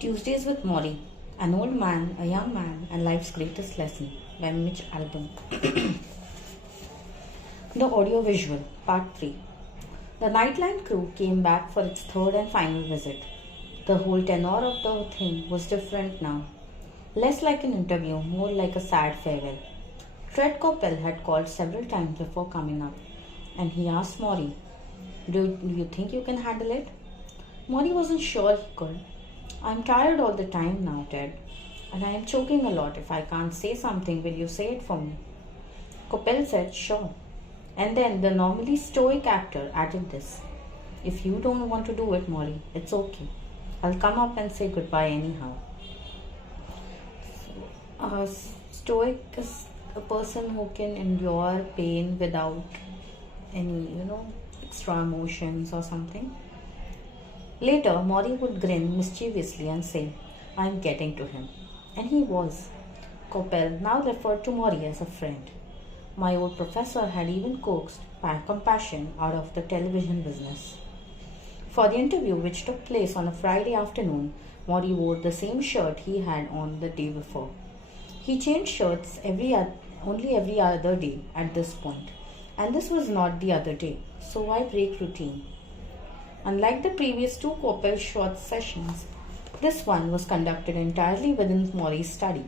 Tuesdays with Morrie, An Old Man, a Young Man, and Life's Greatest Lesson by Mitch Albom. The Audiovisual, Part 3. The Nightline crew came back for its third and final visit. The whole tenor of the thing was different now. Less like an interview, more like a sad farewell. Fred Coppell had called several times before coming up, and he asked Morrie, "Do you think you can handle it?" Morrie wasn't sure he could. "I'm tired all the time now, Ted, and I am choking a lot. If I can't say something, will you say it for me?" Coppell said, "Sure." And then the normally stoic actor added this, "If you don't want to do it, Morrie, it's okay. I'll come up and say goodbye anyhow." A stoic is a person who can endure pain without any, extra emotions or something. Later, Morrie would grin mischievously and say, "I'm getting to him." And he was. Coppell now referred to Morrie as a friend. My old professor had even coaxed compassion out of the television business. For the interview, which took place on a Friday afternoon, Morrie wore the same shirt he had on the day before. He changed shirts only every other day at this point, and this was not the other day, so why break routine? Unlike the previous two Morrie Schwartz sessions, this one was conducted entirely within Morrie's study,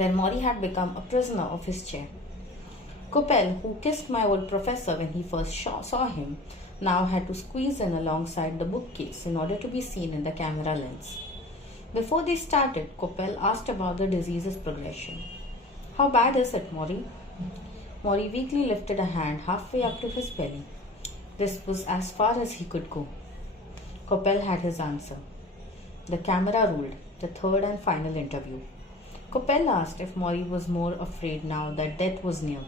where Morrie had become a prisoner of his chair. Coppell, who kissed my old professor when he first saw him, now had to squeeze in alongside the bookcase in order to be seen in the camera lens. Before they started, Coppell asked about the disease's progression. "How bad is it, Morrie?" Morrie weakly lifted a hand halfway up to his belly. This was as far as he could go. Coppell had his answer. The camera ruled, the third and final interview. Coppell asked if Morrie was more afraid now that death was near.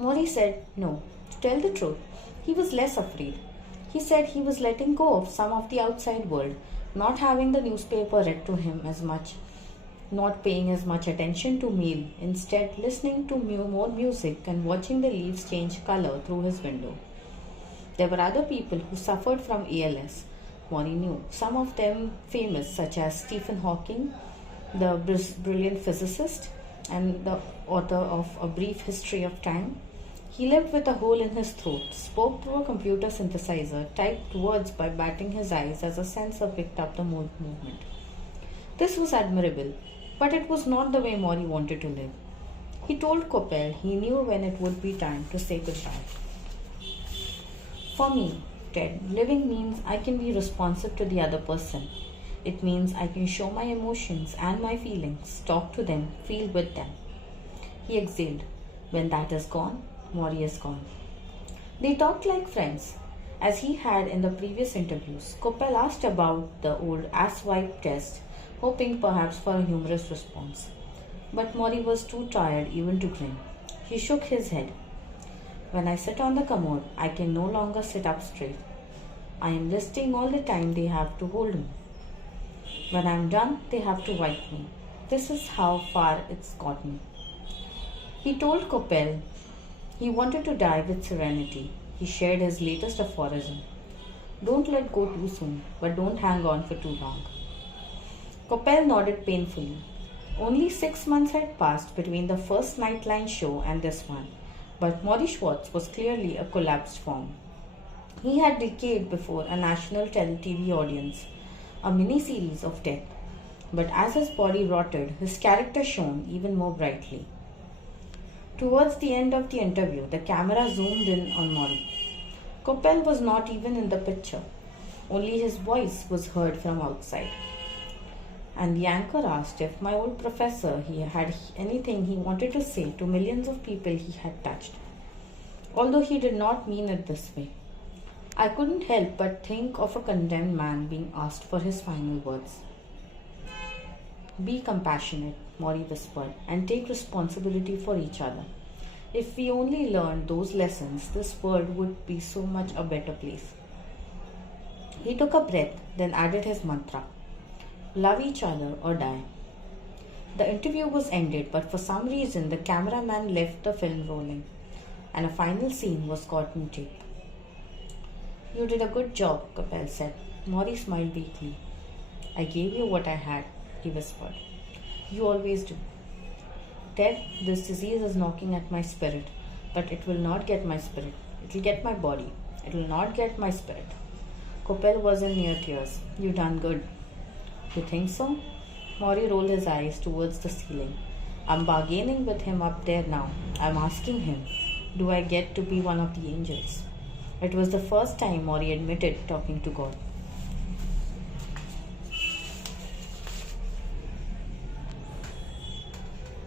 Morrie said no. To tell the truth, he was less afraid. He said he was letting go of some of the outside world, not having the newspaper read to him as much, not paying as much attention to mail, instead listening to more music and watching the leaves change color through his window. There were other people who suffered from ALS. Morrie knew, some of them famous, such as Stephen Hawking, the brilliant physicist and the author of A Brief History of Time. He lived with a hole in his throat, spoke through a computer synthesizer, typed words by batting his eyes as a sensor picked up the movement. This was admirable, but it was not the way Morrie wanted to live. He told Coppell he knew when it would be time to say goodbye. "For me, Ted, living means I can be responsive to the other person. It means I can show my emotions and my feelings, talk to them, feel with them." He exhaled. When that is gone, Morrie is gone. They talked like friends, as he had in the previous interviews. Coppell asked about the old asswipe test, hoping perhaps for a humorous response. But Morrie was too tired even to grin. He shook his head. "When I sit on the commode, I can no longer sit up straight. I am listing all the time they have to hold me. When I am done, they have to wipe me. This is how far it's gotten." He told Coppell he wanted to die with serenity. He shared his latest aphorism: "Don't let go too soon, but don't hang on for too long." Coppell nodded painfully. Only 6 months had passed between the first Nightline show and this one, but Morrie Schwartz was clearly a collapsed form. He had decayed before a national TV audience, a mini-series of death. But as his body rotted, his character shone even more brightly. Towards the end of the interview, the camera zoomed in on Morrie. Coppell was not even in the picture. Only his voice was heard from outside. And the anchor asked if my old professor had anything he wanted to say to millions of people he had touched. Although he did not mean it this way. I couldn't help but think of a condemned man being asked for his final words. "Be compassionate," Morrie whispered, "and take responsibility for each other. If we only learned those lessons, this world would be so much a better place." He took a breath, then added his mantra: "Love each other or die." The interview was ended, but for some reason the cameraman left the film rolling, and a final scene was caught on tape. "You did a good job," Coppell said. Morrie smiled weakly. I gave you what I had, he whispered. You always do. Ted, this disease is knocking at my spirit, but it will not get my spirit. It will get my body. It will not get my spirit. Coppell was in near tears. You done good. You think so? Morrie rolled his eyes towards the ceiling. I'm bargaining with him up there now. I'm asking him, do I get to be one of the angels? It was the first time Morrie admitted talking to God.